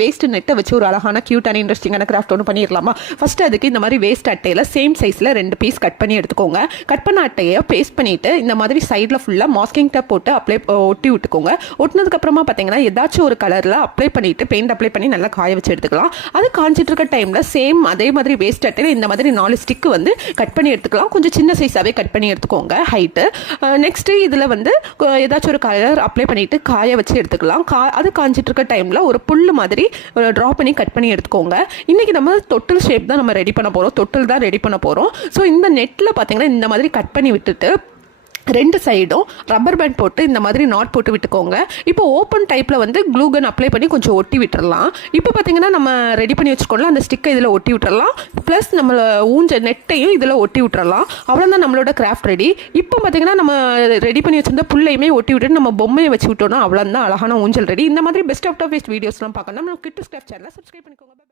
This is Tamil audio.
வேஸ்ட் நெட்டை வச்சு ஒரு அழகான க்யூட்டான இன்ட்ரெஸ்டிங்கான கிராஃப்ட் ஒன்று பண்ணிடலாமா? ஃபஸ்ட்டு அதுக்கு இந்த மாதிரி வேஸ்ட் அட்டையில் சேம் சைஸில் 2 பீஸ் கட் பண்ணி எடுத்துக்கோங்க. கட் பண்ண அட்டையை பேஸ்ட் பண்ணிவிட்டு இந்த மாதிரி சைடில் ஃபுல்லாக மாஸ்கிங் டேப் போட்டு ஒட்டி விட்டுக்கோங்க. ஒட்டினதுக்கப்புறமா பார்த்தீங்கன்னா ஏதாச்சும் ஒரு கலரில் அப்ளை பண்ணிவிட்டு பெயிண்ட் அப்ளை பண்ணி நல்லா காய வச்சு எடுத்துக்கலாம். அது காஞ்சிட்டு இருக்க டைமில் சேம் அதே மாதிரி வேஸ்ட் அட்டையில் இந்த மாதிரி 4 ஸ்டிக்கு வந்து கட் பண்ணி எடுத்துக்கலாம். கொஞ்சம் சின்ன சைஸாகவே கட் பண்ணி எடுத்துக்கோங்க ஹைட்டு. நெக்ஸ்ட்டு இதில் வந்து ஏதாச்சும் ஒரு கலர் அப்ளை பண்ணிவிட்டு காய வச்சு எடுத்துக்கலாம். அது காஞ்சிட்டு இருக்க டைமில் ஒரு புல் மாதிரி ட்ரா பண்ணி கட் பண்ணி எடுத்துக்கோங்க. இன்றைக்கி நம்ம தொட்டில் ஷேப் தான் நம்ம ரெடி பண்ண போகிறோம். தொட்டில் தான் ரெடி பண்ண போகிறோம். ஸோ இந்த நெட்டில் பார்த்தீங்கன்னா இந்த மாதிரி கட் பண்ணி விட்டுட்டு 2 சைடும் ரப்பர் பேண்ட் போட்டு இந்த மாதிரி நாட் போட்டு விட்டுக்கோங்க. இப்போ ஓப்பன் டைப்பில் வந்து க்ளூகன் அப்ளை பண்ணி கொஞ்சம் ஒட்டி விட்டுறலாம். இப்போ பார்த்தீங்கன்னா நம்ம ரெடி பண்ணி வச்சுக்கோங்களா, அந்த ஸ்டிக்கை இதில் ஒட்டி விட்டுறலாம். ப்ளஸ் நம்ம நெட்டையும் இதில் ஒட்டி விட்டுறலாம். அவ்வளோதான் நம்மளோட கிராஃப்ட் ரெடி. இப்போ பார்த்தீங்கன்னா நம்ம ரெடி பண்ணி வச்சிருந்த புல்லையுமே ஒட்டி விட்டுட்டு நம்ம பொம்மையை வச்சு விட்டோம்னா அவ்வளோதான் அழகான ஊஞ்சல் ரெடி. இந்த மாதிரி பெஸ்ட் ஆஃப் வேஸ்ட் வீடியோஸ்லாம் பார்க்கணும் நம்ம கிட்ஸ் கிராஃப்ட் சேனலை சப்ஸ்கிரைப் பண்ணிக்கோங்க.